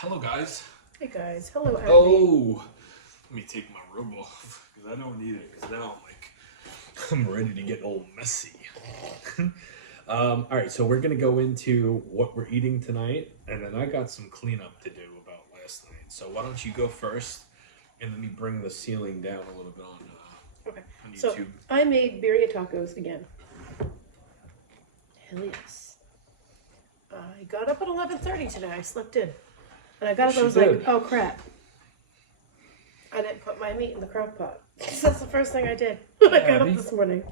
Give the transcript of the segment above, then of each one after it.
Hello, guys. Hey guys, hello Abby. Oh, let me take my robe off because I don't need it. Because now I'm ready to get all messy. All right, so we're gonna go into what we're eating tonight, and then I got some cleanup to do about last night. So why don't you go first, and let me bring the ceiling down a little bit Okay, on so YouTube. I made birria tacos again. Hell yes. I got up at 11:30 today. I slept in, and I got up. I She was did. like, oh crap! I didn't put my meat in the crock pot. So that's the first thing I did when I got Abby? up this morning.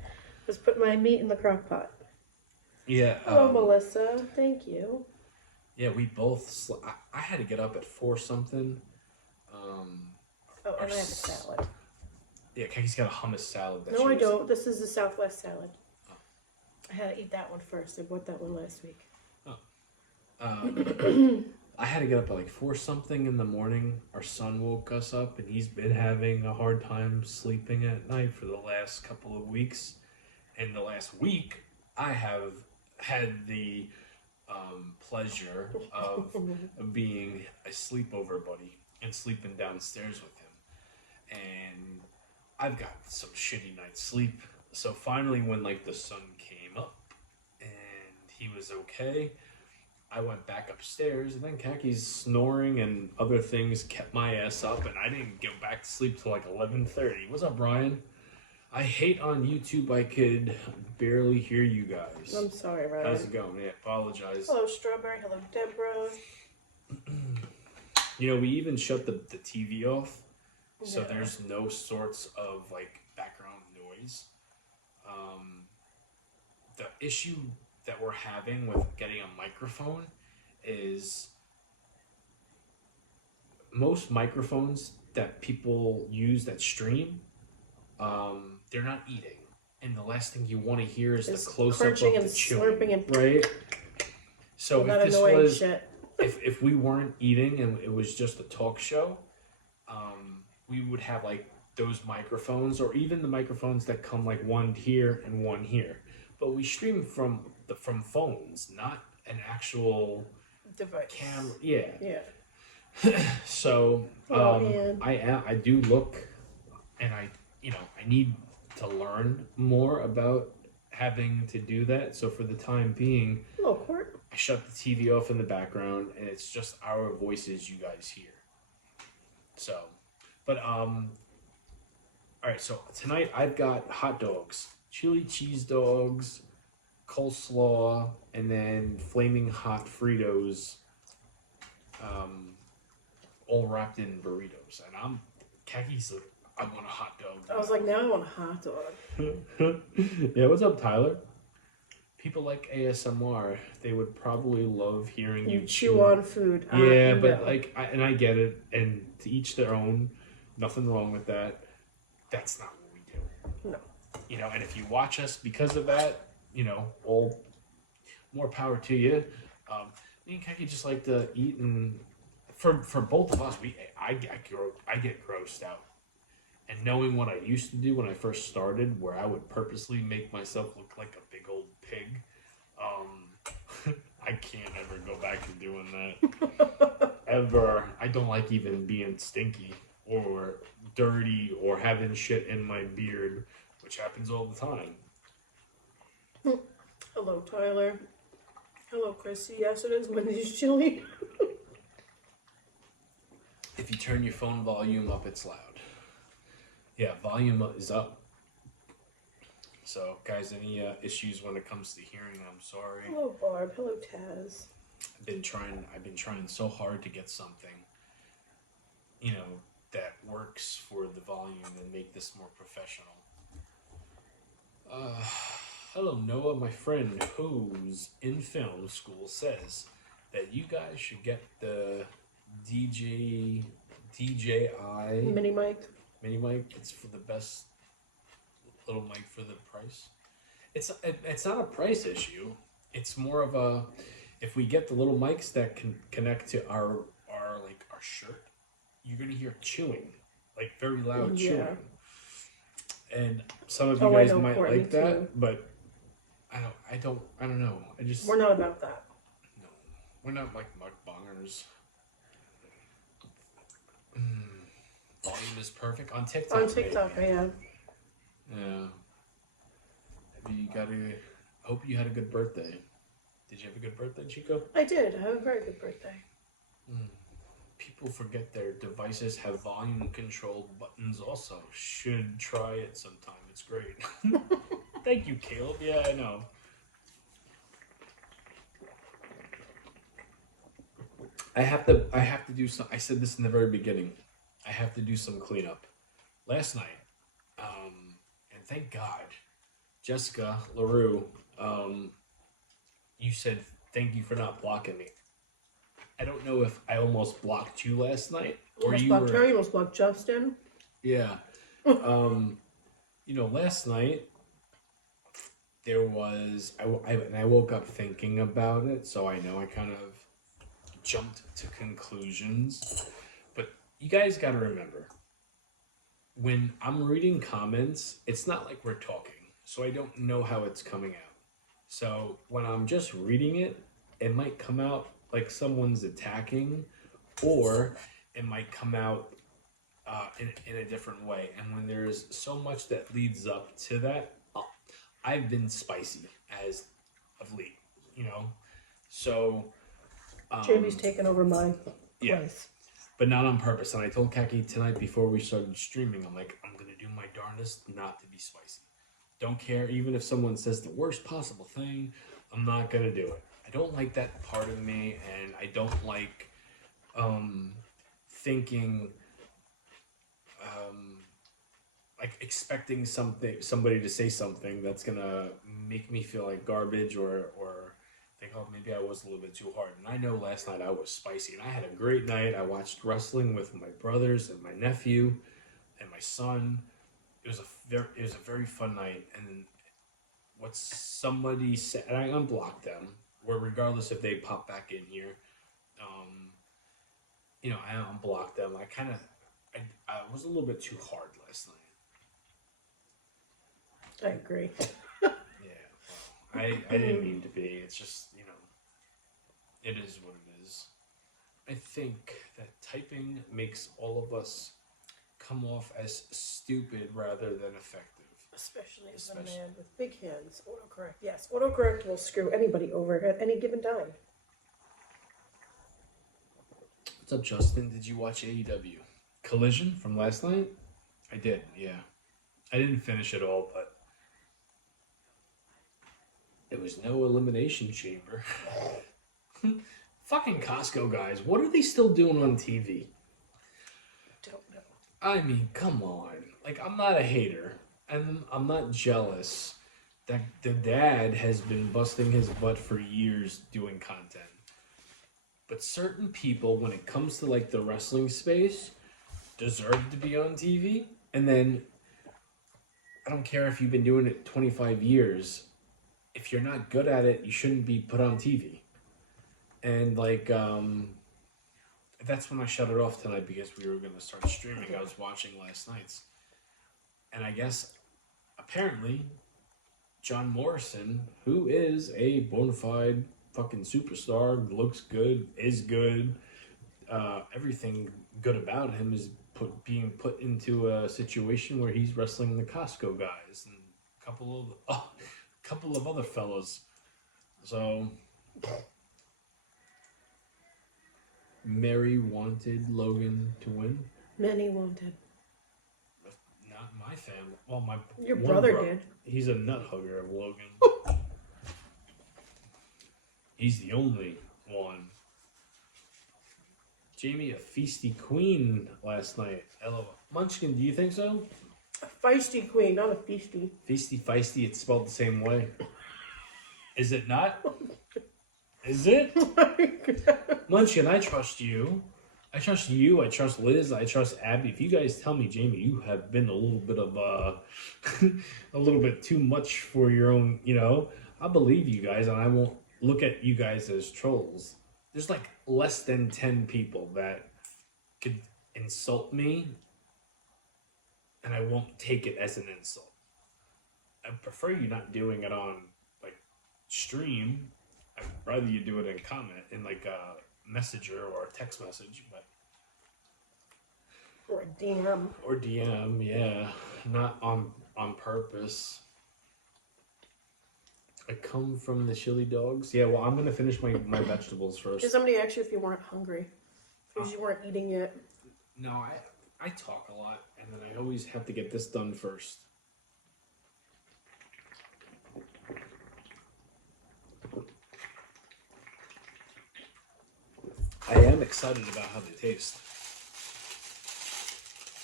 Was put my meat in the crock pot. Yeah. Hello, Melissa. Thank you. Yeah, we both. I had to get up at 4 something. Oh, and I have a salad. Yeah, Kaki's got a hummus salad. That No, she I was- don't. This is the Southwest salad. I had to eat that one first. I bought that one last week. I had to get up at like 4 something in the morning. Our son woke us up, and he's been having a hard time sleeping at night for the last couple of weeks. And the last week, I have had the pleasure of being a sleepover buddy and sleeping downstairs with him. And I've got some shitty night's sleep. So finally, when like the sun came up and he was okay, I went back upstairs, and then Kaki's snoring and other things kept my ass up, and I didn't go back to sleep till like 11:30. What's up, Brian? I hate on YouTube. I could barely hear you guys. I'm sorry, Ryan. How's it going? Yeah, apologize. Hello, Strawberry. Hello, Deborah. You know, we even shut the TV off, so Yeah. there's no sorts of like background noise. The issue that we're having with getting a microphone is most microphones that people use that stream, they're not eating, and the last thing you want to hear is It's the close up of crunching the and chewing, slurping and right? So all that if this annoying was shit. if we weren't eating and it was just a talk show, we would have like those microphones, or even the microphones that come like one here and one here. But we stream from phones, not an actual Device. camera. Yeah. Yeah. So Oh, I do look, and I need to learn more about having to do that. So for the time being, Hello, Court. I shut the TV off in the background, and it's just our voices you guys hear. So, but all right. So tonight I've got hot dogs, chili cheese dogs, coleslaw, and then flaming hot Fritos, all wrapped in burritos. And Kaki's like, I want a hot dog. I was like, now I want a hot dog. Yeah, what's up, Tyler? People like ASMR. They would probably love hearing you You chew on food. Yeah, but no. like, I get it, and to each their own. Nothing wrong with that. That's not what we do. No. You know, and if you watch us because of that, all more power to you. Me and Kaki just like to eat, and for both of us, I get grossed out. And knowing what I used to do when I first started, where I would purposely make myself look like a big old pig, I can't ever go back to doing that. Ever. I don't like even being stinky or dirty or having shit in my beard, which happens all the time. Hello, Tyler. Hello, Chrissy. Yes, it is Wendy's chili. If you turn your phone volume up, it's loud. Yeah, volume is up. So, guys, any issues when it comes to hearing, I'm sorry. Hello, Barb. Hello, Taz. I've been trying so hard to get something, that works for the volume and make this more professional. Hello, Noah, my friend who's in film school says that you guys should get the DJI Mini mic. mini mic. It's for the best little mic for the price. It's not a price issue. It's more of a, if we get the little mics that can connect to our shirt, you're gonna hear chewing, like very loud chewing. And some of you guys might Courtney, like that, too. but I don't know. We're not about that. No, we're not like mukbangers. Volume is perfect on TikTok. On TikTok, maybe. I am. Yeah. You gotta. Hope you had a good birthday. Did you have a good birthday, Chico? I did. I have a very good birthday. People forget their devices have volume control buttons also. Should try it sometime. It's great. Thank you, Caleb. Yeah, I know. I have to do some. I said this in the very beginning. I have to do some cleanup. Last night, and thank God, Jessica LaRue, you said thank you for not blocking me. I don't know if I almost blocked you last night or Almost you blocked were. her, you almost blocked Justin. Yeah. Last night there was I woke up thinking about it, so I know I kind of jumped to conclusions. But you guys got to remember, when I'm reading comments, it's not like we're talking, so I don't know how it's coming out. So when I'm just reading it, it might come out like someone's attacking, or it might come out in a different way. And when there's so much that leads up to that, I've been spicy as of late, you know? So. Jamie's taken over my Yeah. place. But not on purpose. And I told Kaki tonight before we started streaming, I'm like, I'm going to do my darndest not to be spicy. Don't care. Even if someone says the worst possible thing, I'm not going to do it. I don't like that part of me, and I don't like thinking, like expecting somebody to say something that's going to make me feel like garbage or think, oh, maybe I was a little bit too hard. And I know last night I was spicy, and I had a great night. I watched wrestling with my brothers and my nephew and my son. It was a very fun night. And what somebody said, and I unblocked them, where regardless if they pop back in here, I unblocked them. I was a little bit too hard last night. I agree. Yeah, well, I didn't mean to be. It's just, it is what it is. I think that typing makes all of us come off as stupid rather than effective. Especially as a man with big hands. Autocorrect. Yes, autocorrect will screw anybody over at any given time. What's up, Justin? Did you watch AEW? Collision from last night? I did, yeah. I didn't finish it all, but there was no elimination chamber. Fucking Costco guys, what are they still doing on TV? Don't know. I mean, come on. Like, I'm not a hater, and I'm not jealous that the dad has been busting his butt for years doing content. But certain people, when it comes to, like, the wrestling space, deserve to be on TV. And then, I don't care if you've been doing it 25 years. If you're not good at it, you shouldn't be put on TV. And, like, that's when I shut it off tonight because we were going to start streaming. I was watching last night's. And I guess, apparently, John Morrison, who is a bona fide fucking superstar, looks good, is good, everything good about him is being put into a situation where he's wrestling the Costco guys and a couple of other fellows. So, Mary wanted Logan to win. Many wanted. Not my family. Well, Your brother did. He's a nut hugger of Logan. He's the only one. Jamie, a feisty queen last night. Hello. Munchkin, do you think so? A feisty queen, not a feisty. Feisty, feisty, it's spelled the same way. Is it not? Is it? Munchkin, I trust you. I trust you. I trust Liz. I trust Abby. If you guys tell me, Jamie, you have been a little bit of a little bit too much for your own, I'll believe you guys, and I won't look at you guys as trolls. There's like less than 10 people that could insult me, and I won't take it as an insult. I prefer you not doing it on like stream. I'd rather you do it in comment, in like a messenger or a text message, but Or DM. Or DM, yeah. Not on purpose. I come from the chili dogs. Yeah, well, I'm gonna finish my vegetables first. Did somebody ask you if you weren't hungry? Because you weren't eating yet. No, I talk a lot, and then I always have to get this done first. I am excited about how they taste.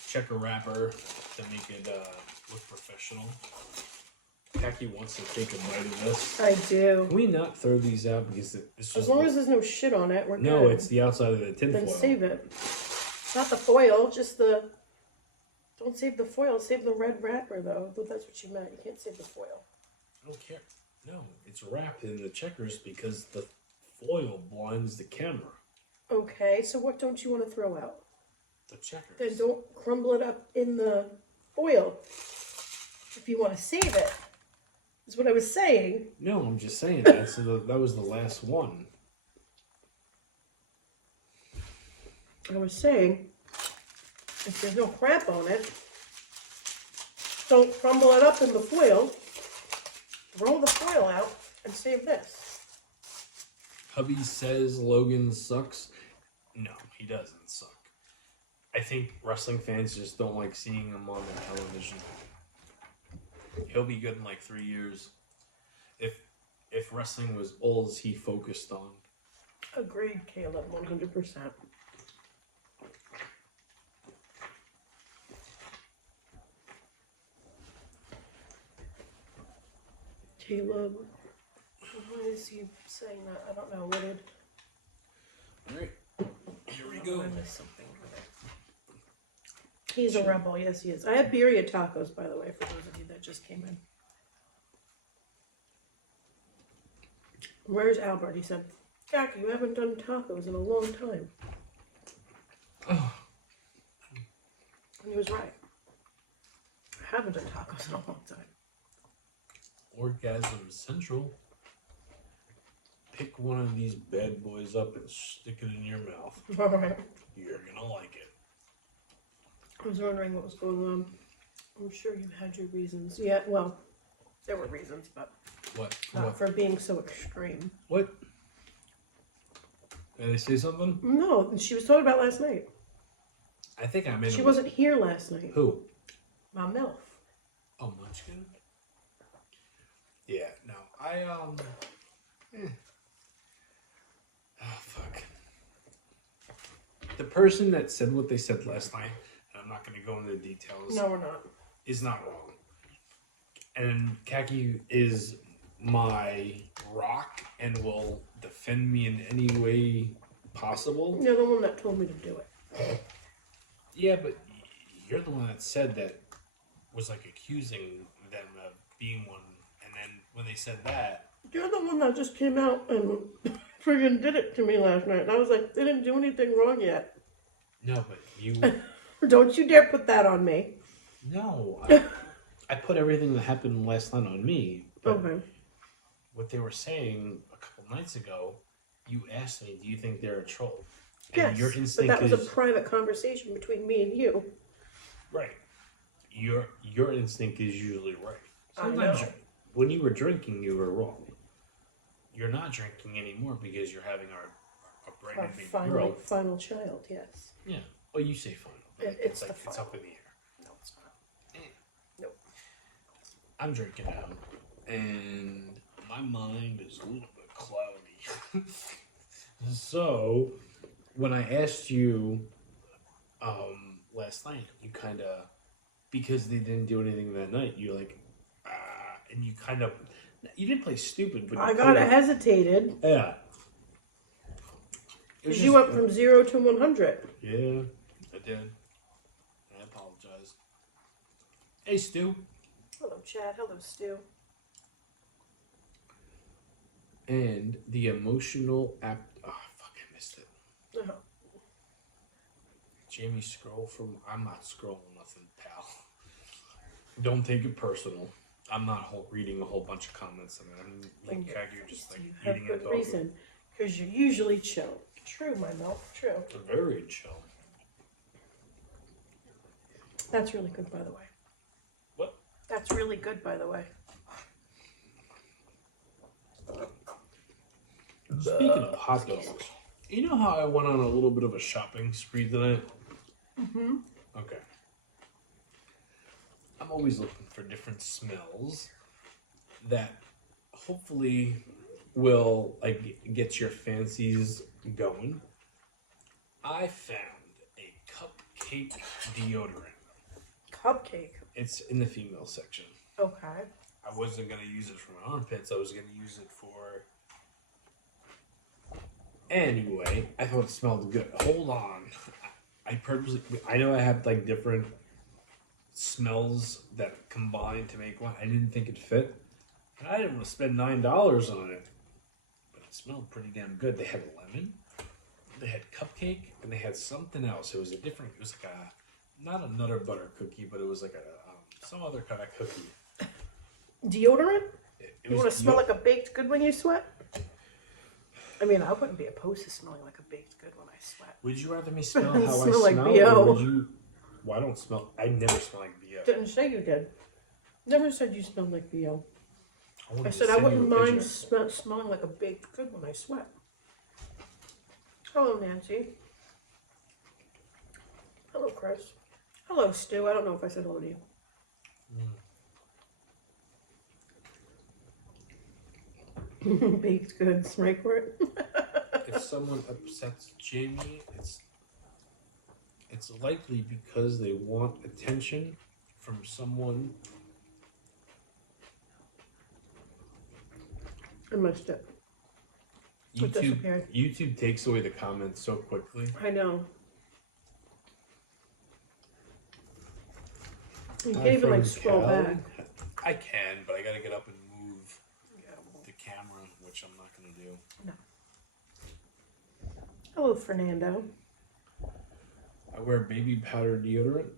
Check a wrapper to make it look professional. Khaki wants to take a bite of this. I do. Can we not throw these out because this? As long as there's no shit on it, we're good. No, it's the outside of the tin foil. Then save it. Not the foil, just the... Don't save the foil, save the red wrapper, though. That's what you meant. You can't save the foil. I don't care. No, it's wrapped in the checkers because the foil blinds the camera. Okay, so what don't you want to throw out? The checkers. Then don't crumble it up in the foil. If you want to save it. That's what I was saying. No, I'm just saying that. So that was the last one. I was saying, if there's no crap on it, don't crumble it up in the foil. Throw the foil out and save this. Hubby says Logan sucks. No, he doesn't suck. I think wrestling fans just don't like seeing him on the television. He'll be good in like 3 years. If wrestling was all as he focused on. Agreed, Caleb, 100%. Caleb, why is he saying that? I don't know. What did... Alright, here we I go. missed something. He's a rebel, yes he is. I have birria tacos, by the way, for those of you that just came in. Where's Albert? He said, Jack, you haven't done tacos in a long time. Oh. And he was right. I haven't done tacos in a long time. Orgasm Central. Pick one of these bad boys up and stick it in your mouth. Alright. You're gonna like it. I was wondering what was going on. I'm sure you had your reasons. Yeah, well, there were reasons, but What? not What? for being so extreme. What? Did they say something? No, she was talking about last night. I think I made She wasn't here last night. Who? My MILF. Oh, Munchkin? Yeah, no. Oh, fuck. The person that said what they said last night, and I'm not going to go into the details, No, we're not. is not wrong. And Khaki is my rock and will defend me in any way possible. You're the one that told me to do it. Yeah, but you're the one that said that was like accusing them of being one, and then when they said that, You're the one that just came out and friggin' did it to me last night. And I was like, they didn't do anything wrong yet. no, but you, Don't you dare put that on me. no, I put everything that happened last night on me. But Okay. what they were saying a couple nights ago, you asked me, do you think they're a troll? And Yes, your but instinct that was is a private conversation between me and you. right. Your instinct is usually right. I Sometimes know. when you were drinking, you were wrong. You're not drinking anymore because you're having a brand Our new baby girl. final child, yes. Yeah. Well, you say final. But It's like the it's final. up in the air. No, it's not. Nope. I'm drinking now, and my mind is a little bit cloudy. So, when I asked you last night, you kind of, because they didn't do anything that night, you're like, and you kind of, you didn't play stupid, but I got hesitated. Yeah. It was Because you just- went from 0 to 100. Yeah, I did. I apologize. Hey, Stu. Hello, Chad. Hello, Stu. And the emotional app. Oh, fuck, I missed it. Uh-huh. Jamie scroll from. I'm not scrolling nothing, pal. Don't take it personal. I'm not reading a whole bunch of comments. I'm like, you're just like You have eating good a dog. reason. Because you're usually chill. True, my milk. True. Very chill. That's really good, by the way. What? That's really good, by the way. Speaking of hot dogs, you know how I went on a little bit of a shopping spree tonight? Mm-hmm. Okay. I'm always looking for different smells that hopefully will like get your fancies going. I found a cupcake deodorant. Cupcake. It's in the female section. Okay. I wasn't gonna use it for my armpits. I was gonna use it for. Anyway, I thought it smelled good. Hold on. I purposely. I know I have like different smells that combine to make one. I didn't think it fit. And I didn't want to spend $9 on it. But it smelled pretty damn good. They had lemon, they had cupcake, and they had something else. It was a different. It was like a not a Nutter Butter cookie, but it was like a some other kind of cookie. Deodorant? It You want to smell like a baked good when you sweat? I mean, I wouldn't be opposed to smelling like a baked good when I sweat. Would you rather me smell how I Smell like smell, BO. or would you? Well, I don't smell. I never smell like BO. Didn't say you did. Never said you smelled like BO. wanted I to said I send wouldn't you a mind picture. smelling like a baked good when I sweat. Hello, Nancy. Hello, Chris. Hello, Stu. I don't know if I said hello to you. Baked goods, right, Court? If someone upsets Jamie, it's likely because they want attention from someone. I missed it. It disappeared. YouTube takes away the comments so quickly. I know. You can't even like scroll back. I can, but I gotta get up and move the camera, which I'm not gonna do. No. Hello, Fernando. I wear baby powder deodorant.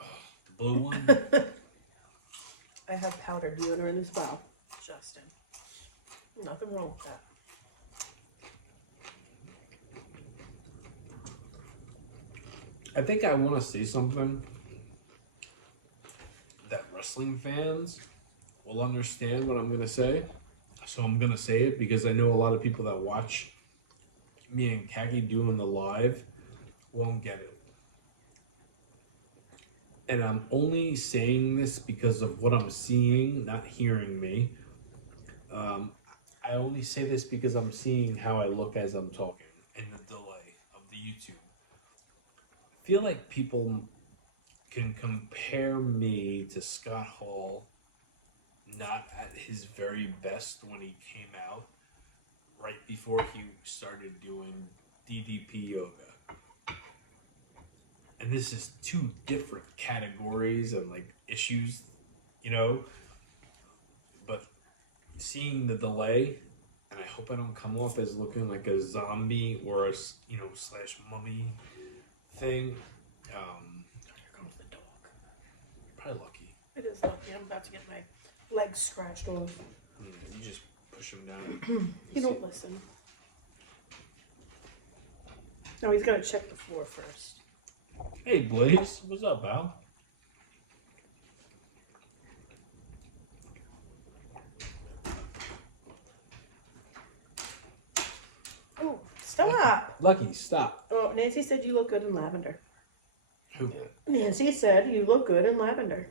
Oh, the blue one. I have powder deodorant as well, Justin. Nothing wrong with that. I think I want to say something that wrestling fans will understand what I'm going to say. So I'm going to say it because I know a lot of people that watch me and Kaki doing the live won't get it. And I'm only saying this because of what I'm seeing, not hearing me. I only say this because I'm seeing how I look as I'm talking and the delay of the YouTube. I feel like people can compare me to Scott Hall, not at his very best when he came out, right before he started doing DDP yoga. And this is two different categories and like issues, you know. But seeing the delay, and I hope I don't come off as looking like a zombie or a slash mummy thing. Here comes the dog. You're probably lucky. It is lucky. I'm about to get my legs scratched off. You just push him down. He don't listen. No, he's got to check the floor first. Hey, Blaze. What's up, Al? Oh, stop! Lucky, stop. Oh, Nancy said you look good in lavender. Who? Nancy said you look good in lavender.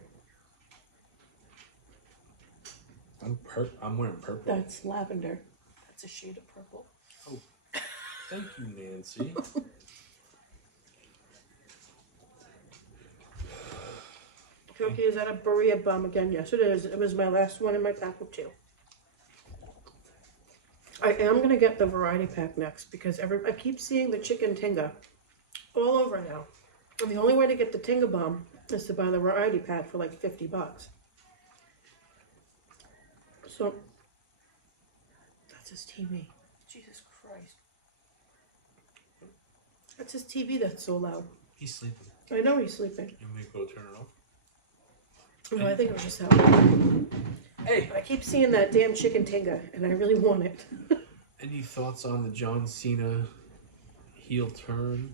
I'm wearing purple. That's lavender. That's a shade of purple. Oh, thank you, Nancy. Okay, is that a burrito bum again? Yes, it is. It was my last one in my pack of 2. I am going to get the variety pack next because I keep seeing the chicken tinga all over now. And the only way to get the tinga bomb is to buy the variety pack for like $50. So, that's his TV. Jesus Christ. That's his TV that's so loud. He's sleeping. I know he's sleeping. You want me to go turn it off? No, I think it was just how. Hey! I keep seeing that damn chicken tinga, and I really want it. Any thoughts on the John Cena heel turn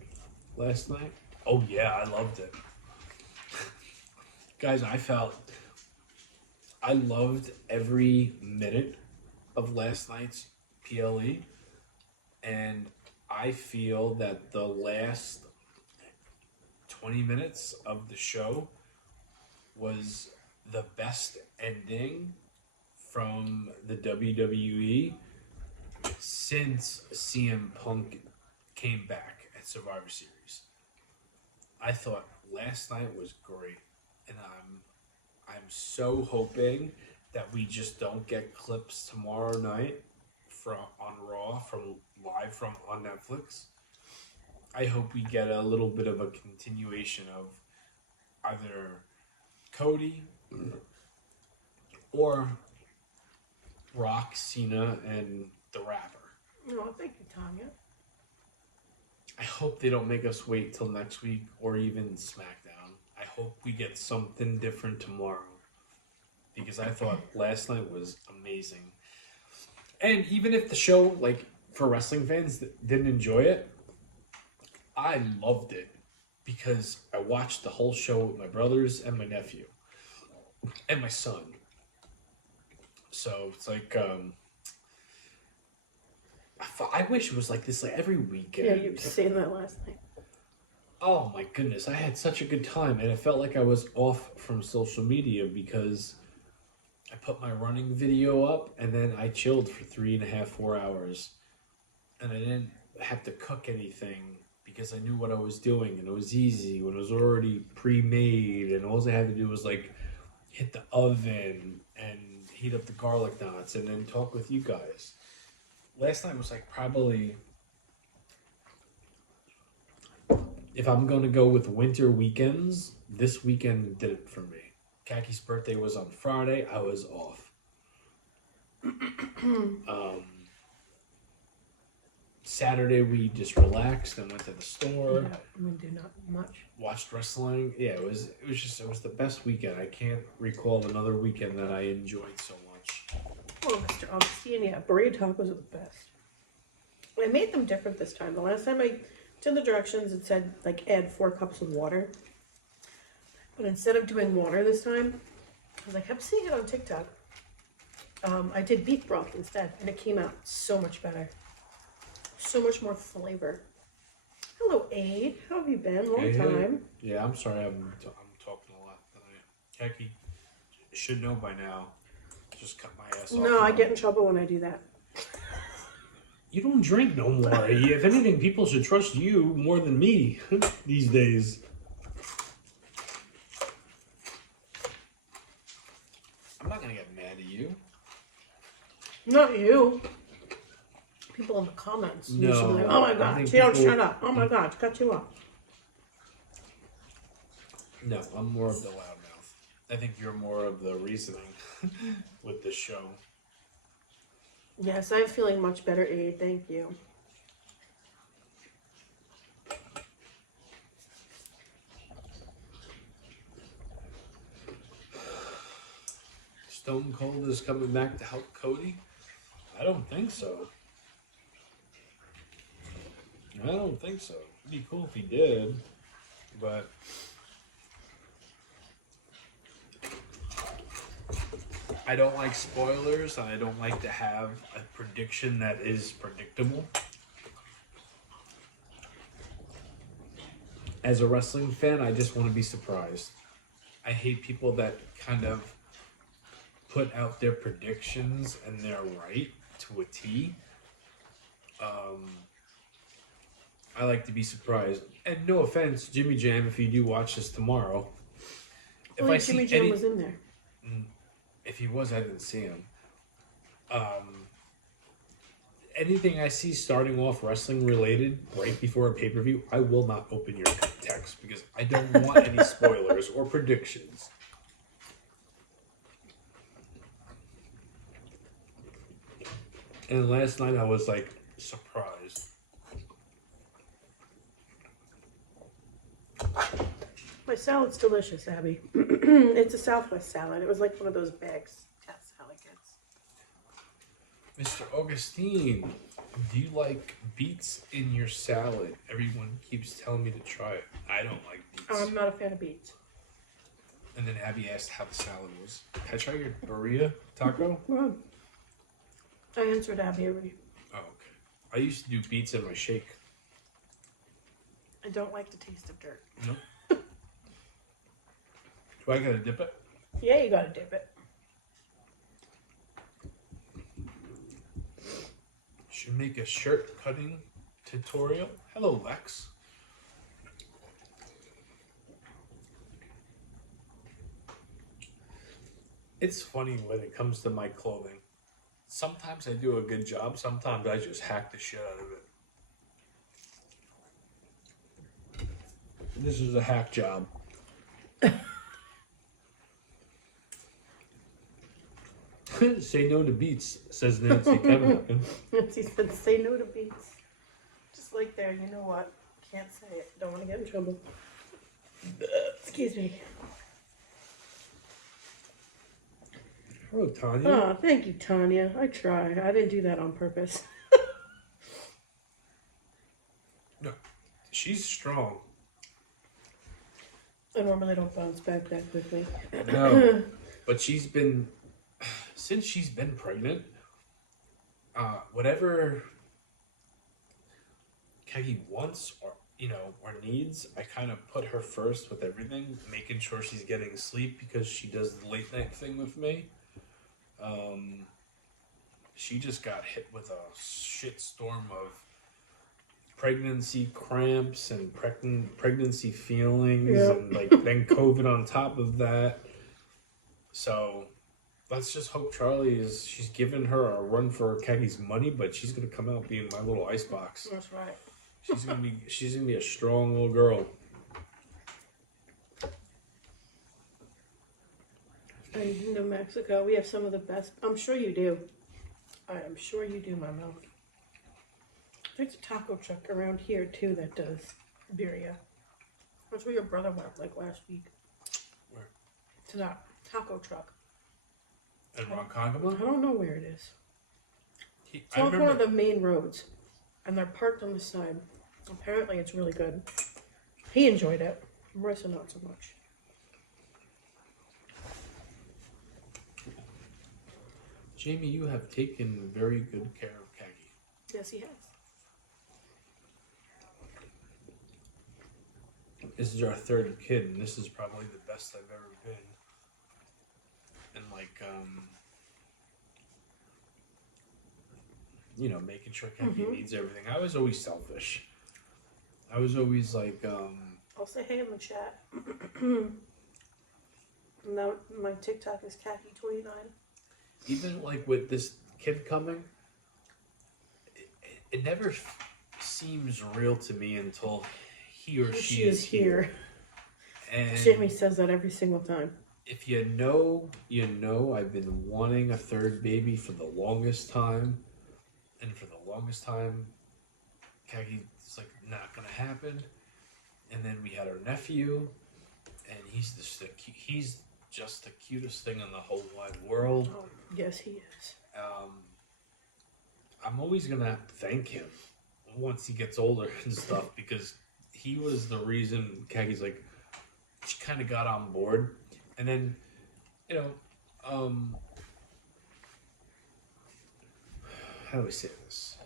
last night? Oh yeah, I loved it. Guys, I loved every minute of last night's PLE, and I feel that the last 20 minutes of the show was the best ending from the WWE since CM Punk came back at Survivor Series. I thought last night was great, and I'm so hoping that we just don't get clips tomorrow night from on Raw from on Netflix. I hope we get a little bit of a continuation of either Cody or Rock, Cena, and the rapper. Oh, thank you, Tanya. I hope they don't make us wait till next week or even SmackDown. I hope we get something different tomorrow. Because I thought last night was amazing. And even if the show, like, for wrestling fans that didn't enjoy it, I loved it. Because I watched the whole show with my brothers and my nephew. And my son. So, it's like, I wish it was like this like every weekend. Yeah, you were saying that last night. Oh my goodness, I had such a good time, and it felt like I was off from social media because I put my running video up, and then I chilled for 3.5, 4 hours, and I didn't have to cook anything because I knew what I was doing, and it was easy when it was already pre-made, and all I had to do was like hit the oven and heat up the garlic knots, and then talk with you guys. Last night was like probably, if I'm going to go with winter weekends, this weekend did it for me. Kaki's birthday was on Friday. I was off. Saturday we just relaxed and went to the store. Yeah, I'm gonna do not much. Watched wrestling. Yeah, it was the best weekend. I can't recall another weekend that I enjoyed so much. Oh, Mr. Augustine, yeah, burrito tacos are the best. I made them different this time. The last time I did the directions, it said, like, add 4 cups of water. But instead of doing water this time, because I kept seeing it on TikTok, I did beef broth instead, and it came out so much better. So much more flavor. Hello, Aid. How have you been? Long time. Yeah, I'm sorry. I'm talking a lot tonight. Kaki should know by now. Just cut my ass off. No, I get in trouble when I do that. You don't drink no more. If anything, people should trust you more than me these days. I'm not gonna get mad at you. Not you. People in the comments. No, usually, oh my god, she don't shut up. Oh my god, cut you off. No, I'm more of the loudmouth. I think you're more of the reasoning with the show. Yes, I'm feeling much better, Aid. Thank you. Stone Cold is coming back to help Cody? I don't think so. I don't think so. It'd be cool if he did, but I don't like spoilers, and I don't like to have a prediction that is predictable. As a wrestling fan, I just want to be surprised. I hate people that kind of put out their predictions and they're right to a T. I like to be surprised. And no offense, Jimmy Jam, if you do watch this tomorrow. If I Jimmy see Jam any, was in there. if he was, I didn't see him. Anything I see starting off wrestling related right before a pay-per-view, I will not open your text because I don't want any spoilers or predictions. And last night I was like surprised. My salad's delicious, Abby. It's a Southwest salad. It was like one of those bags Tess salad gets. Mr. Augustine, do you like beets in your salad? Everyone keeps telling me to try it. I don't like beets. I'm not a fan of beets. And then Abby asked how the salad was. Can I try your burrito taco? Well, I answered Abby already. Oh, okay. I used to do beets in my shake. I don't like the taste of dirt. No. Do I gotta dip it? Yeah, you gotta dip it. Should make a shirt cutting tutorial. Hello, Lex. It's funny when it comes to my clothing. Sometimes I do a good job. Sometimes I just hack the shit out of it. This is a hack job. Say no to beats, says Nancy Kevin. Nancy said, say no to beets. Just like there, you know what? Can't say it. Don't want to get in trouble. Excuse me. Hello, Tanya. Oh, thank you, Tanya. I try. I didn't do that on purpose. No, she's strong. I normally don't bounce back that quickly. No, but since she's been pregnant, whatever Keggy wants or needs, I kind of put her first with everything, making sure she's getting sleep because she does the late night thing with me. She just got hit with a shit storm of pregnancy cramps and pregnancy feelings, Yep. and then COVID on top of that. So let's just hope she's giving her a run for Keggy's money, but she's gonna come out being my little icebox. That's right. She's gonna be a strong little girl. In New Mexico, we have some of the best. I'm sure you do. I am sure you do, my mouth. There's a taco truck around here too that does birria. That's where your brother went last week. Where? To that taco truck. In I Ronkonkoma? don't know where it is. It's I off one of remember. the main roads, and they're parked on the side. Apparently, it's really good. He enjoyed it. Marissa not so much. Jamie, you have taken very good care of Keggy. Yes, he has. This is our third kid, and this is probably the best I've ever been. And making sure Keggy needs everything. I was always selfish. I was always I'll say hey in the chat. Now my TikTok is khaki29. even with this kid coming, it never seems real to me until he or she is here. And Jamie says that every single time. if you know, I've been wanting a third baby for the longest time. And for the longest time, Keggy's not gonna happen. And then we had our nephew, and he's just the cutest thing in the whole wide world. Oh, yes, he is. I'm always gonna have to thank him once he gets older and stuff, because he was the reason Keggy's she kind of got on board. And then, how do I say this?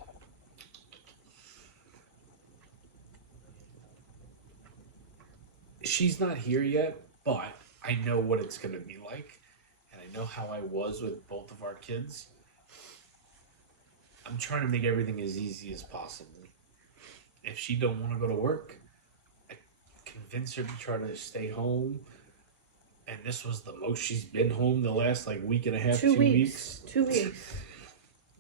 She's not here yet, but I know what it's going to be like, and I know how I was with both of our kids. I'm trying to make everything as easy as possible. If she don't want to go to work, I convince her to try to stay home. And this was the most she's been home the last week and a half, 2 weeks. 2 weeks.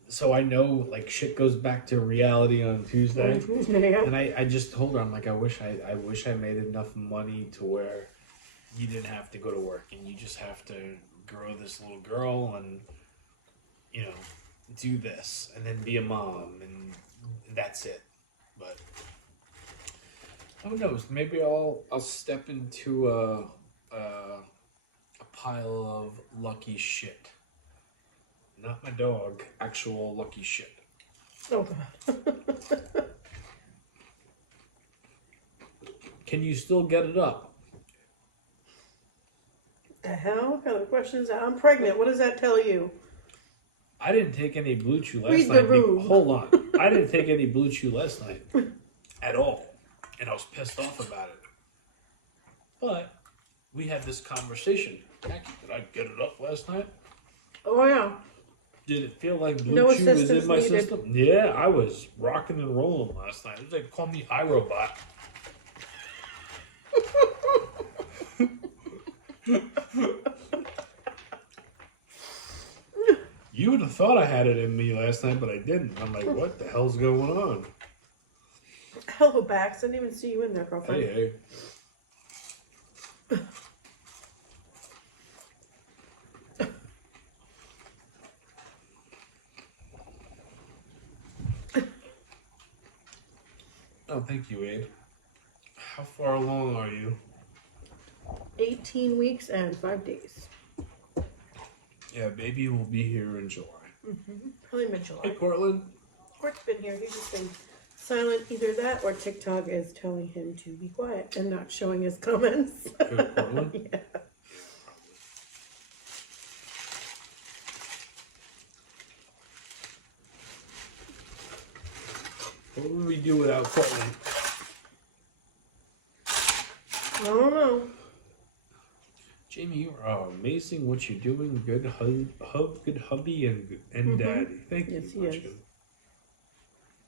So I know shit goes back to reality on Tuesday. Yeah. And I just told her, I'm I wish I made enough money to where you didn't have to go to work and you just have to grow this little girl and do this and then be a mom and that's it. But who knows? Maybe I'll step into a pile of lucky shit. Not my dog, actual lucky shit. Oh, God. Can you still get it up? The hell? What kind of question is that? I'm pregnant. What does that tell you? I didn't take any Blue Chew last Read the night. room. Hold on. I didn't take any Blue Chew last night at all. And I was pissed off about it. But we had this conversation. Jackie, did I get it up last night? Oh, yeah. Did it feel like Blue No Chew was in assistance my needed. system? Yeah, I was rocking and rolling last night. It was like, call me iRobot. You would have thought I had it in me last night, but I didn't. I'm like, what the hell's going on? Hello, Bax. I didn't even see you in there, girlfriend. Hey. Oh, thank you, Abe. How far along are you? 18 weeks and 5 days. Yeah, baby will be here in July. Probably mid-July. Hey, Cortland. Court's been here. He's just been silent. Either that or TikTok is telling him to be quiet and not showing his comments. Who, Cortland? Yeah. What would we do without Cortland? I don't know. Jamie, you are amazing what you're doing. Good good hubby and daddy. Thank you. Yes, he is. Munchkin.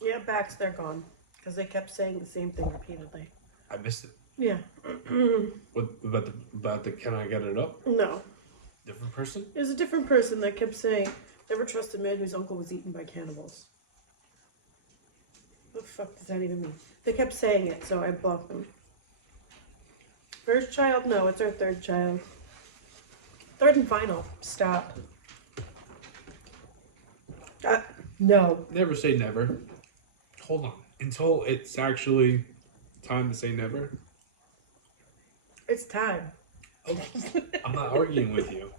Yeah, Bax, they're gone. Because they kept saying the same thing repeatedly. I missed it. Yeah. What about the can I get it up? No. Different person? It was a different person that kept saying, never trust a man whose uncle was eaten by cannibals. What the fuck does that even mean? They kept saying it, so I blocked them. First child? No, it's our third child. Third and final. Stop. No. Never say never. Hold on. Until it's actually time to say never. It's time. Okay. I'm not arguing with you.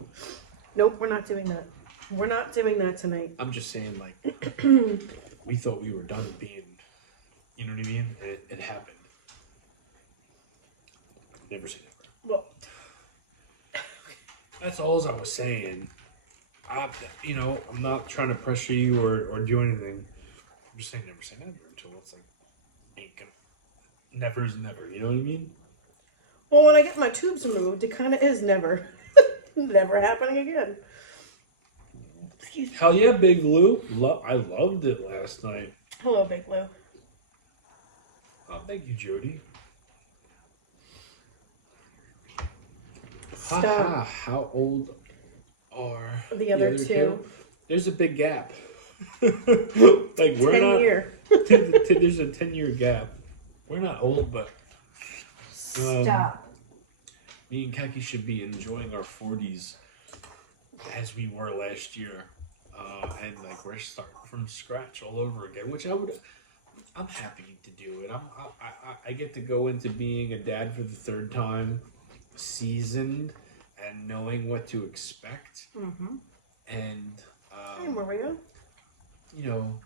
Nope, we're not doing that. We're not doing that tonight. I'm just saying, like, we thought we were done being, you know what I mean? And it happened. Never say never. Well, That's all I was saying. I'm not trying to pressure you or do anything. I'm just saying never say never until it's like, ain't gonna, never is never. You know what I mean? well, when I get my tubes removed, it kind of is never, never happening again. Excuse me. Hell yeah, Big Lou. I loved it last night. Hello, Big Lou. Oh, thank you, Jody. Stop. Haha, how old are The other two. There's a big gap. Like we're 10 not. year. There's a 10-year gap. We're not old, but Stop. me and Kaki should be enjoying our 40s as we were last year, and like we're starting from scratch all over again. Which I'm happy to do it. I get to go into being a dad for the third time, seasoned and knowing what to expect. Mm-hmm. And Hey, Maria. you know,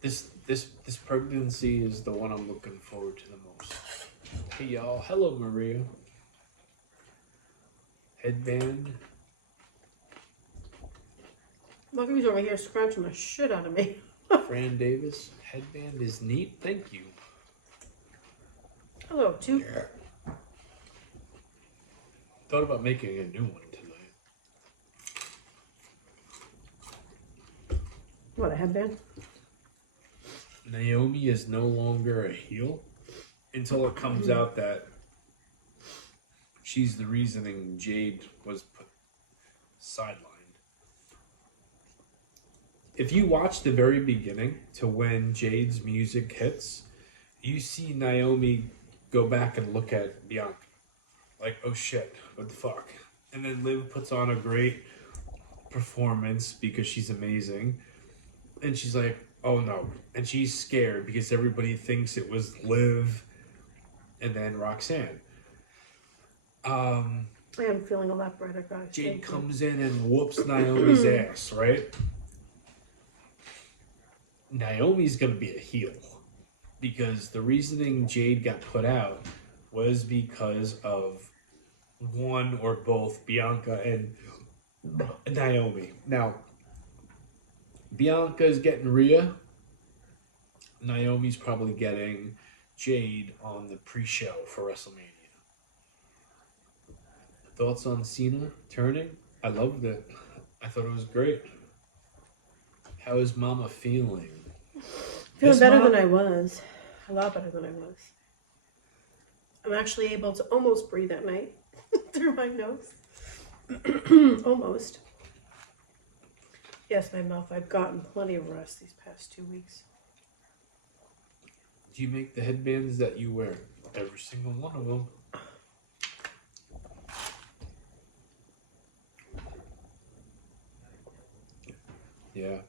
this pregnancy is the one I'm looking forward to the most. Hey y'all, hello Maria. Headband. Lucky's over here scratching the shit out of me. Fran Davis. Headband is neat. Thank you. Hello, two. Thought about making a new one tonight. What, a headband? Naomi is no longer a heel until it comes out that she's the reasoning Jade was put sidelined. If you watch the very beginning to when Jade's music hits, you see Naomi go back and look at Bianca. Like, oh shit, what the fuck? And then Liv puts on a great performance because she's amazing. And she's like, oh no. And she's scared because everybody thinks it was Liv and then Roxanne. I am feeling a lot brighter, guys. Jade Thank you. comes in and whoops Naomi's ass, right? Naomi's gonna be a heel because the reasoning Jade got put out was because of one or both Bianca and Naomi. Now, Bianca's getting Rhea. Naomi's probably getting Jade on the pre-show for WrestleMania. Thoughts on Cena turning? I loved it. I thought it was great. How is Mama feeling? Feeling better than I was. A lot better than I was. I'm actually able to almost breathe at night through my nose. Almost. Yes, my mouth. I've gotten plenty of rest these past 2 weeks. Do you make the headbands that you wear? Every single one of them. Yeah.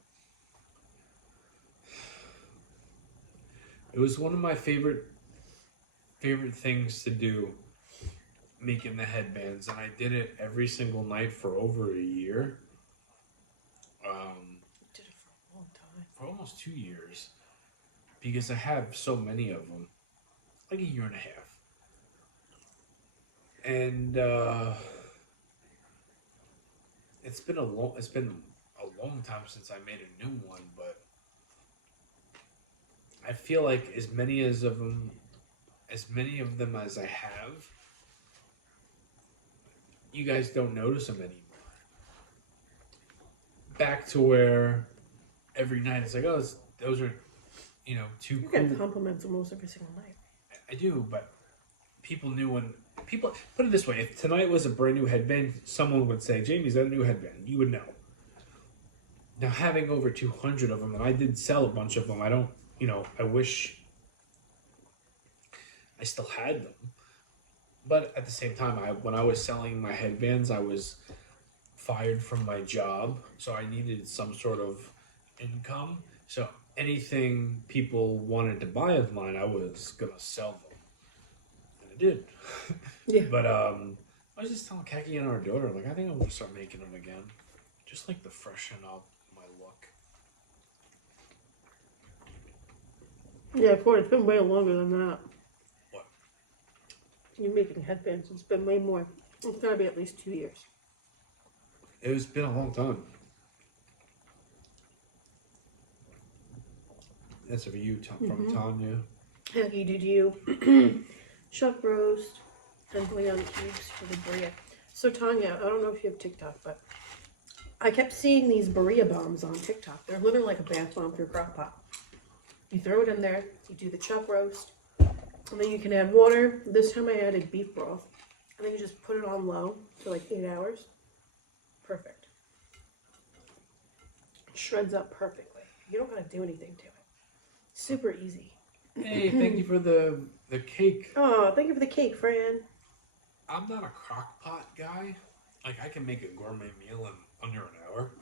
It was one of my favorite things to do, making the headbands, and I did it every single night for over a year. Did it for a long time. For almost 2 years, because I have so many of them, like a year and a half, and it's been a long time since I made a new one, but I feel like as many of them as I have, you guys don't notice them anymore. Back to where every night it's like, oh, those are, too You cool. get compliments almost every single night. I do, but people knew when people put it this way: if tonight was a brand new headband, someone would say, "Jamie, is that a new headband?" You would know. Now, having over 200 of them, and I did sell a bunch of them. I don't, I wish I still had them, but at the same time, when I was selling my headbands, I was fired from my job, so I needed some sort of income. So anything people wanted to buy of mine, I was gonna sell them, and I did. Yeah. But I was just telling Kaki and our daughter, like, I think I'm gonna start making them again, just like to freshen up my look. Yeah, Corey, it's been way longer than that. What? You're making headbands. It's been way more. It's gotta be at least 2 years. It's been a long time. That's for you, from Tanya. Kaki, did you chuck roast and bouillon cubes for the burrito? So Tanya, I don't know if you have TikTok, but I kept seeing these burrito bombs on TikTok. They're literally like a bath bomb for your crock pot. You throw it in there, you do the chuck roast, and then you can add water. This time I added beef broth. And then you just put it on low for like 8 hours. Perfect. It shreds up perfectly. You don't gotta do anything to it. Super easy. Hey, thank you for the cake. Oh, thank you for the cake, Fran. I'm not a crock pot guy. Like, I can make a gourmet meal in under an hour.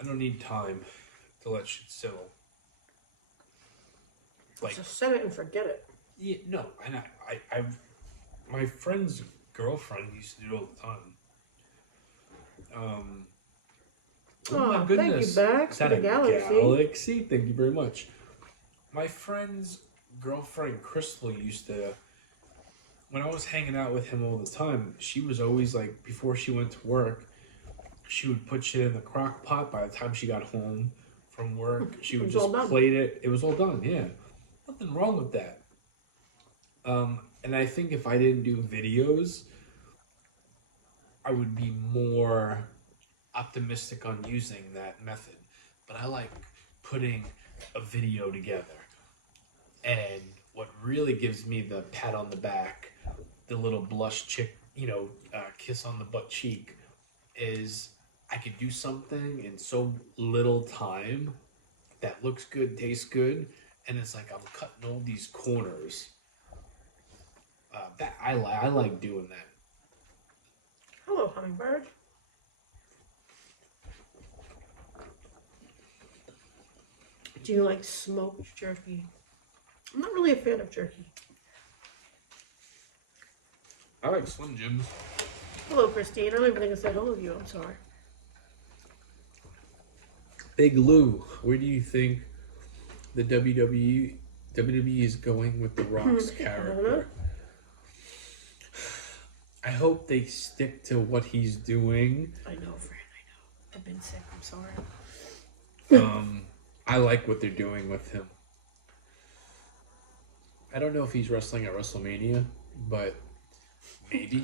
I don't need time to let shit settle. Like, Just set it and forget it. yeah, no, and I've my friend's girlfriend used to do it all the time. Oh my goodness! Thank you, Back Is to that the a galaxy. Thank you very much. My friend's girlfriend Crystal used to, when I was hanging out with him all the time, she was always like, before she went to work, she would put shit in the crock pot. By the time she got home from work, she would just plate it. It was all done, yeah. Nothing wrong with that. And I think if I didn't do videos, I would be more optimistic on using that method. But I like putting a video together. And what really gives me the pat on the back, the little blush kiss on the butt cheek, is I could do something in so little time that looks good, tastes good, and it's like I'm cutting all these corners. That I like doing that. Hello, hummingbird. Do you like smoked jerky? I'm not really a fan of jerky. I like Slim Jims. Hello, Christine. I don't even think I said hello to you. I'm sorry. Big Lou, where do you think the WWE is going with The Rock's character? I hope they stick to what he's doing. I know, Fran. I know. I've been sick. I'm sorry. I like what they're doing with him. I don't know if he's wrestling at WrestleMania, but maybe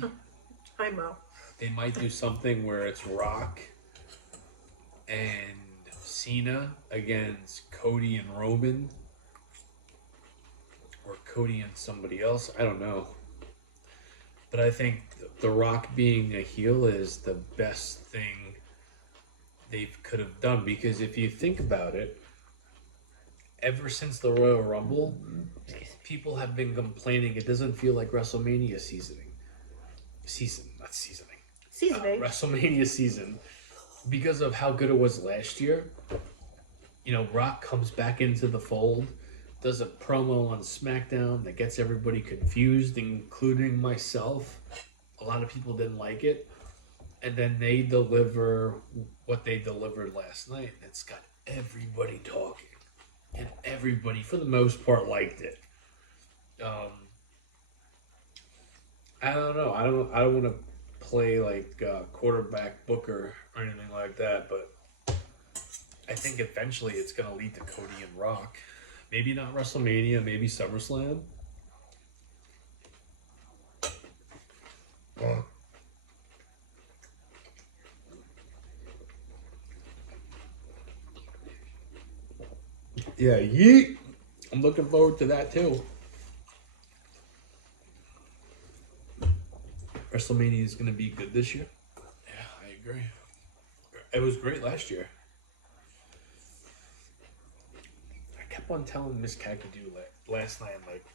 I'm out. they might do something where it's Rock and Cena against Cody and Roman, or Cody and somebody else. I don't know. But I think The Rock being a heel is the best thing they could have done, because if you think about it, ever since the Royal Rumble, people have been complaining it doesn't feel like WrestleMania seasoning. WrestleMania season, because of how good it was last year. You know, Rock comes back into the fold, does a promo on SmackDown that gets everybody confused, including myself. A lot of people didn't like it. And then they deliver what they delivered last night. It's got everybody talking. And everybody, for the most part, liked it. I don't know. I don't want to play like quarterback Booker or anything like that, but I think eventually it's going to lead to Cody and Rock. Maybe not WrestleMania, maybe SummerSlam. Yeah, yeet. I'm looking forward to that too. WrestleMania is going to be good this year. Yeah, I agree. It was great last year. I kept on telling Miss Kakadu last night, like,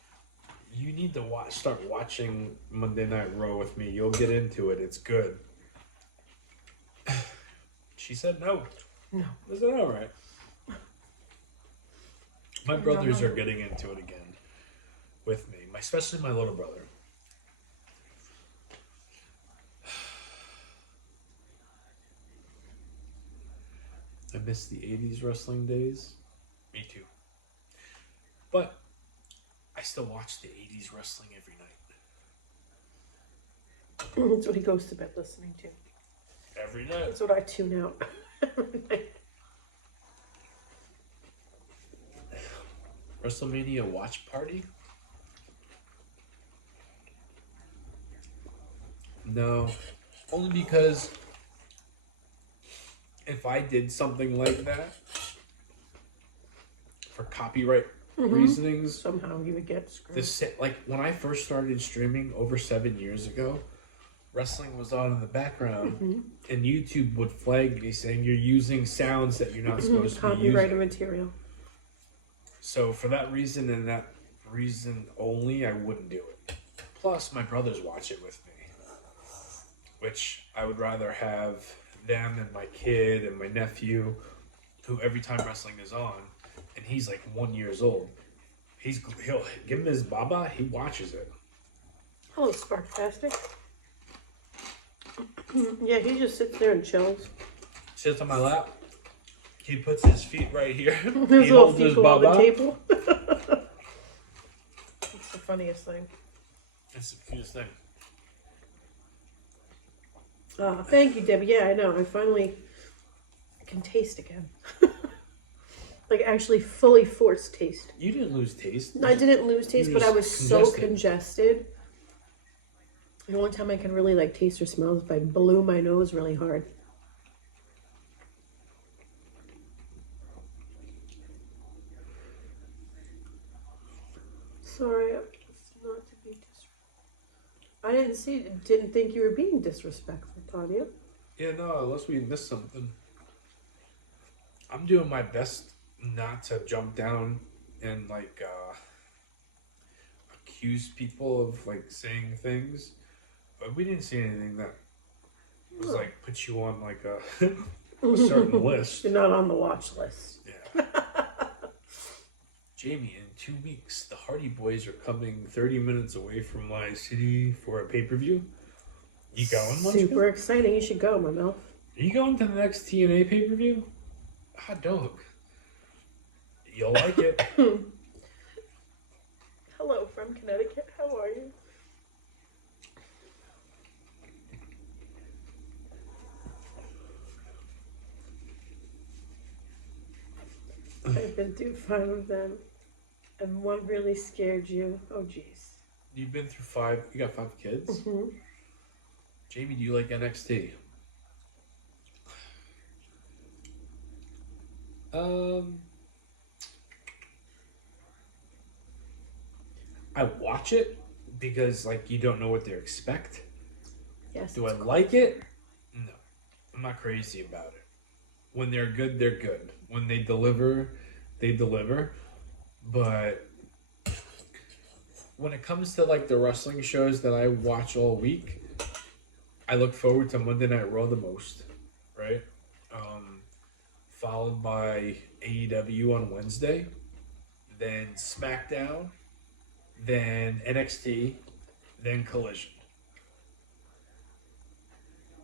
you need to start watching Monday Night Raw with me. You'll get into it. It's good. She said no. No. I said, all right. My brothers are getting into it again with me, especially my little brother. I miss the 80s wrestling days. Me too. But I still watch the 80s wrestling every night. That's what he goes to bed listening to. Every night. That's what I tune out every night. WrestleMania watch party? No. Only because if I did something like that for copyright reasonings, somehow you would get screwed. Like when I first started streaming over 7 years ago, wrestling was on in the background, and YouTube would flag me saying you're using sounds that you're not supposed to be using. Copyrighted material. So for that reason and that reason only, I wouldn't do it. Plus, my brothers watch it with me, which I would rather have them and my kid and my nephew, who every time wrestling is on, and he's like 1 year old, he'll give him his baba, he watches it. Hello, Sparktastic. Yeah, he just sits there and chills. Sits on my lap. He puts his feet right here. His He little holds feet his go on the baba. table. It's the funniest thing. It's the cutest thing. Thank you, Debbie. Yeah, I know. I finally can taste again. Like actually fully forced taste. You didn't lose taste. I didn't lose taste, but I was so congested. The only time I can really like taste or smell is if I blew my nose really hard. Sorry, it's not to be disrespectful. I didn't think you were being disrespectful, Tanya. Yeah, no, unless we missed something. I'm doing my best not to jump down and like accuse people of like saying things, but we didn't see anything that was like put you on like a certain list. You're not on the watch list. Yeah. Jamie, in 2 weeks, the Hardy Boys are coming 30 minutes away from my city for a pay-per-view. You going? Super exciting. You should go, my milf. Are you going to the next TNA pay-per-view? Hot dog. You'll like it. Hello from Connecticut. How are you? been through 5 of them, and one really scared you. Oh, jeez. You've been through 5. You got 5 kids. Mm-hmm. Jamie, do you like NXT? I watch it because like you don't know what to expect. Yes. Do I like it? No, I'm not crazy about it. When they're good, they're good. When they deliver, they deliver. But when it comes to like the wrestling shows that I watch all week, I look forward to Monday Night Raw the most, right? Followed by AEW on Wednesday, then SmackDown, then NXT, then Collision.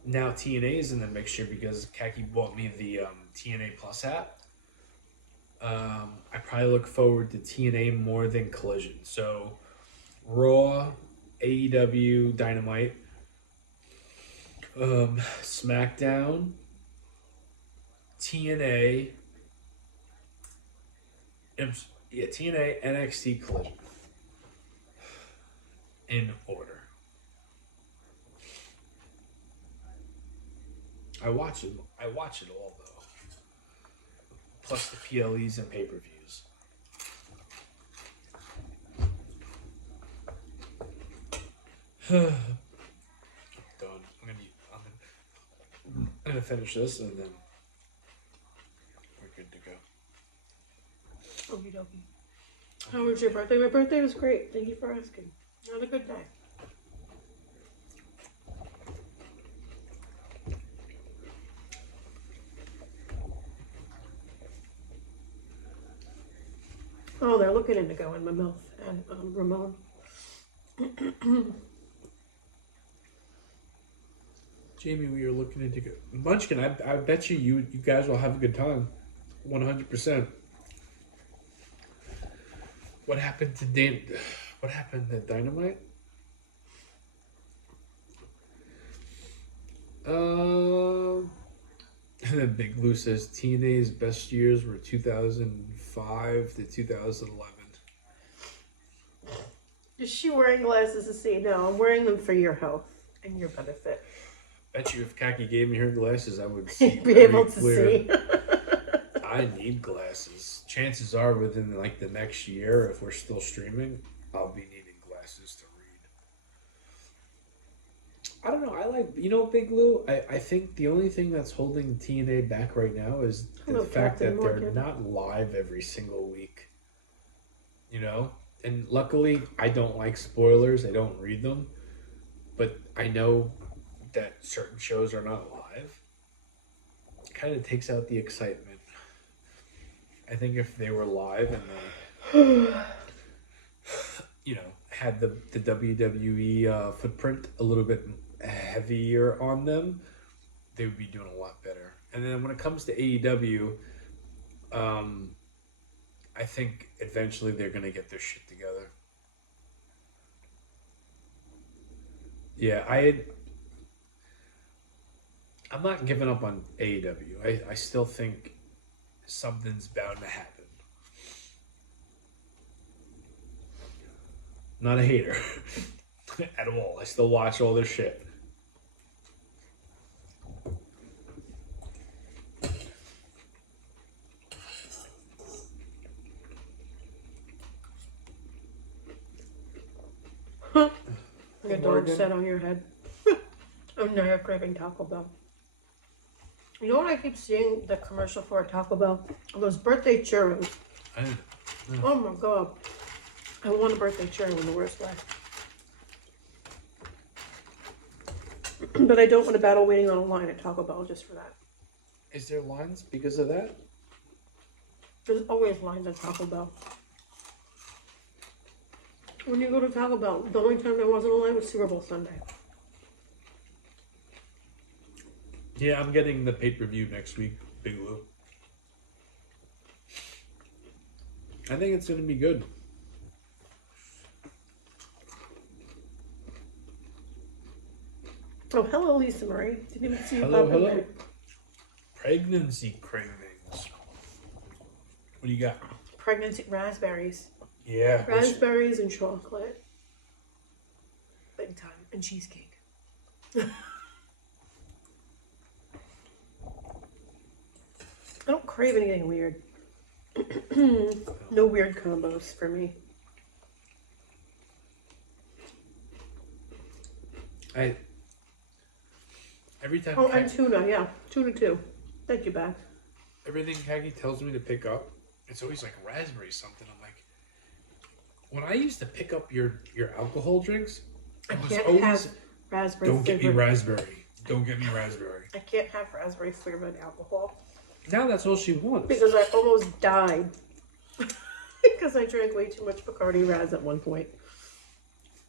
Now TNA is in the mixture because Kaki bought me the TNA Plus app. I probably look forward to TNA more than Collision. So Raw, AEW, Dynamite, SmackDown, TNA, TNA, NXT, Collision. In order. I watch it all though. Plus the PLEs and pay-per-views. Done. I'm gonna finish this and then we're good to go. Okie dokie. How was your birthday? My birthday was great. Thank you for asking. I had a good day. Oh, they're looking indigo in my mouth. And Ramon. Jamie, we are looking into Munchkin. I bet you guys will have a good time, 100%. What happened to What happened to Dynamite? And then Big Blue says TNA's best years were 2005 to 2011. Is she wearing glasses to see? No, I'm wearing them for your health and your benefit. Bet you if Kaki gave me her glasses, I would see be able to see. I need glasses. Chances are within like the next year, if we're still streaming, I'll be needing glasses to read. I don't know. I like, Big Lou, I think the only thing that's holding TNA back right now is the fact that they're not live every single week. And luckily, I don't like spoilers. I don't read them. But I know that certain shows are not live. It kind of takes out the excitement. I think if they were live and they, had the WWE footprint a little bit heavier on them, they would be doing a lot better. And then when it comes to AEW, I think eventually they're going to get their shit together. Yeah, I'm not giving up on AEW. I still think something's bound to happen. Not a hater at all. I still watch all their shit. Your dog sat on your head. I'm now craving Taco Bell. You know what I keep seeing the commercial for at Taco Bell? Those birthday churros. Oh my god. I want a birthday churro in the worst way. But I don't want to battle waiting on a line at Taco Bell just for that. Is there lines because of that? There's always lines at Taco Bell. When you go to Taco Bell, the only time there wasn't a line was Super Bowl Sunday. Yeah, I'm getting the pay-per-view next week, Big Lou. I think it's going to be good. Oh, hello, Lisa Marie. Didn't even see you Hello, pop in hello. there. Pregnancy cravings. What do you got? Pregnancy raspberries. Yeah. Raspberries and chocolate. Big time. And cheesecake. I don't crave anything weird. No weird combos for me. Every time. Oh, and tuna, yeah. Tuna too. Thank you, Beth. Everything Kagi tells me to pick up, it's always like raspberry something. I'm like, when I used to pick up your alcohol drinks, I it was can't always have raspberry don't get me flavored. raspberry. Don't get me raspberry. I can't have raspberry flavored alcohol Now that's all she wants. because I almost died because I drank way too much Bacardi Raz at one point.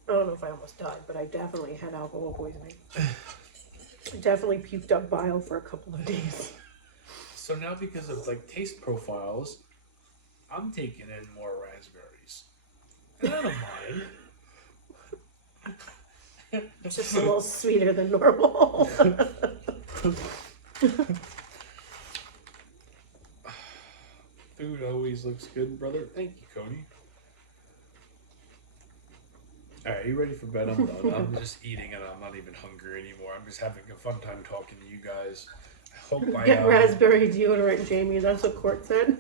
I don't know if I almost died, but I definitely had alcohol poisoning. I definitely puked up bile for a couple of days. So now because of like taste profiles, I'm taking in more raspberries. And I don't mind. Just a little sweeter than normal. Food always looks good, brother. Thank you, Cody. Alright, you ready for bed? I'm done. I'm just eating and I'm not even hungry anymore. I'm just having a fun time talking to you guys. I hope I Get raspberry deodorant, Jamie. That's what Court said.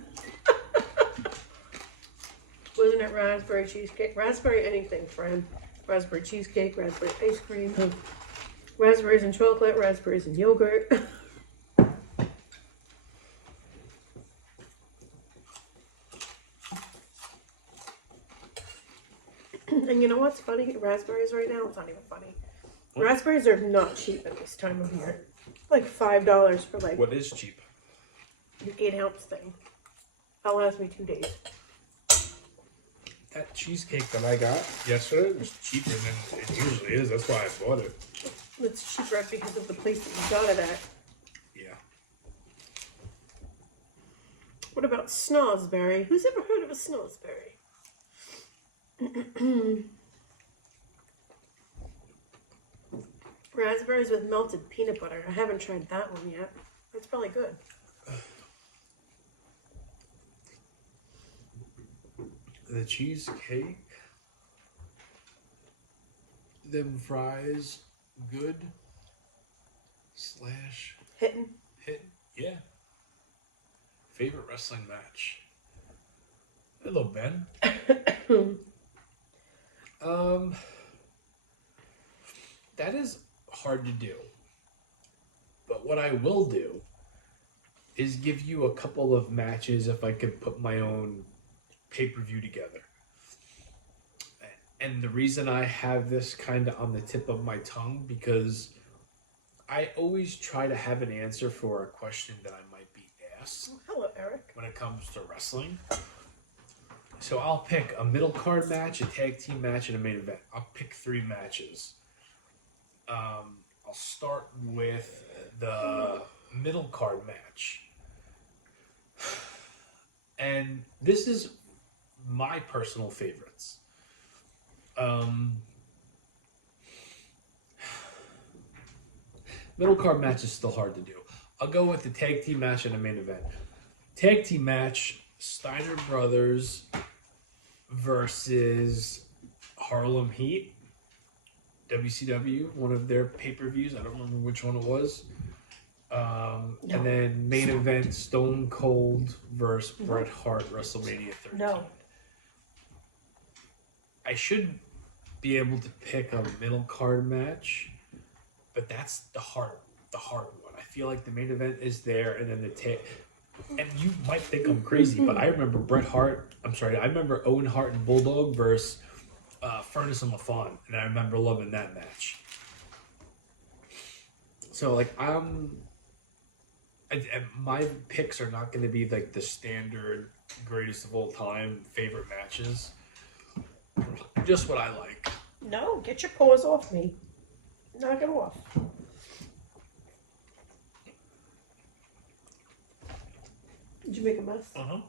Wasn't it raspberry cheesecake? Raspberry anything, friend. Raspberry cheesecake, raspberry ice cream, raspberries and chocolate, raspberries and yogurt. And you know what's funny? Raspberries right now, it's not even funny. Raspberries are not cheap at this time of year. Like $5 for like What is cheap? an 8-ounce thing. That'll last me 2 days. That cheesecake that I got yesterday was cheaper than it usually is. That's why I bought it. It's cheaper because of the place that you got it at. Yeah. What about snozzberry? Who's ever heard of a snozzberry? Raspberries with melted peanut butter. I haven't tried that one yet. That's probably good. The cheesecake. Them fries. Good. / Hitting. hit. Yeah. Favorite wrestling match. Hello, Ben. That is hard to do. But what I will do is give you a couple of matches if I could put my own pay-per-view together. And the reason I have this kind of on the tip of my tongue, because I always try to have an answer for a question that I might be asked. Oh, hello, Eric. When it comes to wrestling. So I'll pick a middle card match, a tag team match, and a main event. I'll pick 3 matches. I'll start with the middle card match. And this is my personal favorites. Middle card match is still hard to do. I'll go with the tag team match and a main event. Tag team match, Steiner Brothers versus Harlem Heat. WCW, one of their pay-per-views. I don't remember which one it was. And then main event, Stone Cold versus Bret Hart, WrestleMania 13. No. I should be able to pick a middle card match, but that's the hard one. I feel like the main event is there, and then and you might think I'm crazy, but I remember I remember Owen Hart and Bulldog versus Furnace and LaFon, and I remember loving that match. So like my picks are not going to be like the standard greatest of all time favorite matches. Just what I like. No, get your paws off me. Knock them off. Did you make a mess? Uh-huh.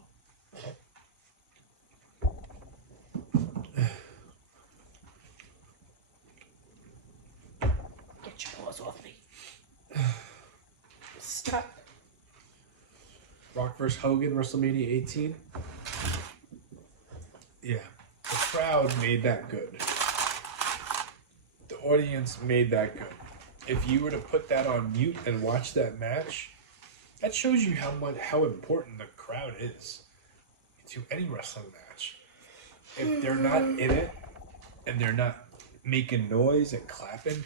Get your paws off me. Stop. Rock vs. Hogan, WrestleMania 18. Yeah, the crowd made that good. The audience made that good. If you were to put that on mute and watch that match, that shows you how important the crowd is to any wrestling match. If they're not in it and they're not making noise and clapping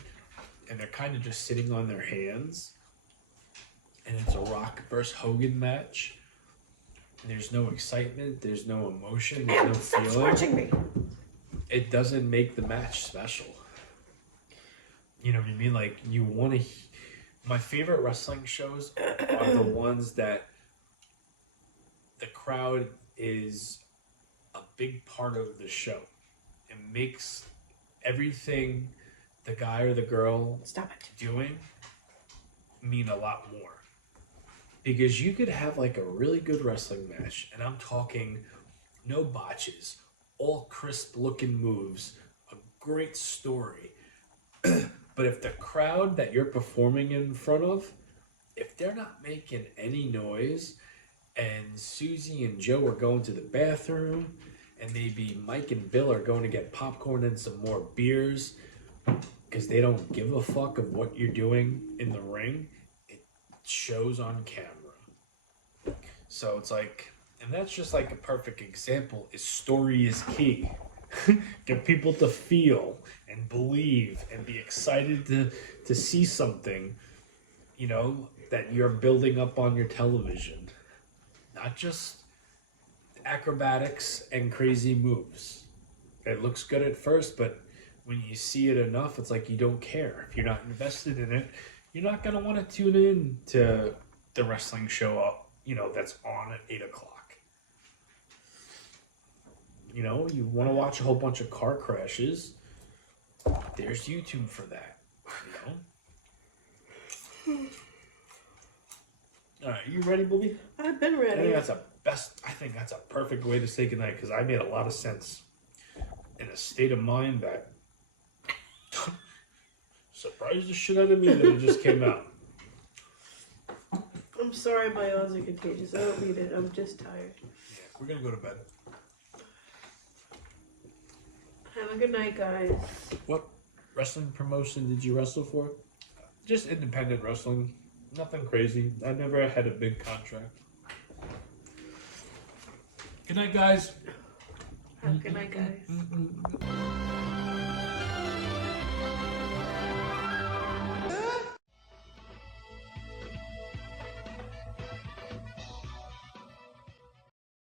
and they're kind of just sitting on their hands and it's a Rock versus Hogan match, there's no excitement, there's no emotion, there's no Stop feeling. scratching me. It doesn't make the match special. You know what I mean? Like, you want to... My favorite wrestling shows are the ones that the crowd is a big part of the show. It makes everything the guy or the girl doing mean a lot more. Because you could have like a really good wrestling match, and I'm talking no botches, all crisp looking moves, a great story. But if the crowd that you're performing in front of, if they're not making any noise, and Susie and Joe are going to the bathroom, and maybe Mike and Bill are going to get popcorn and some more beers, because they don't give a fuck of what you're doing in the ring, it shows on camera. So it's like, and that's just like a perfect example, is story is key. Get people to feel and believe and be excited to see something, you know, that you're building up on your television. Not just acrobatics and crazy moves. It looks good at first, but when you see it enough, it's like you don't care. If you're not invested in it, you're not going to want to tune in to the wrestling show, you know, that's on at 8 o'clock. You know, you want to watch a whole bunch of car crashes. There's YouTube for that. You know? All right, you ready, Booby? I've been ready. I think that's a perfect way to say goodnight, because I made a lot of sense in a state of mind that surprised the shit out of me that it just came out. I'm sorry my odds are contagious. I don't need it. I'm just tired. Yeah, we're gonna go to bed. Have a good night, guys. What wrestling promotion did you wrestle for? Just independent wrestling. Nothing crazy. I never had a big contract. Good night, guys. Have a good night, guys.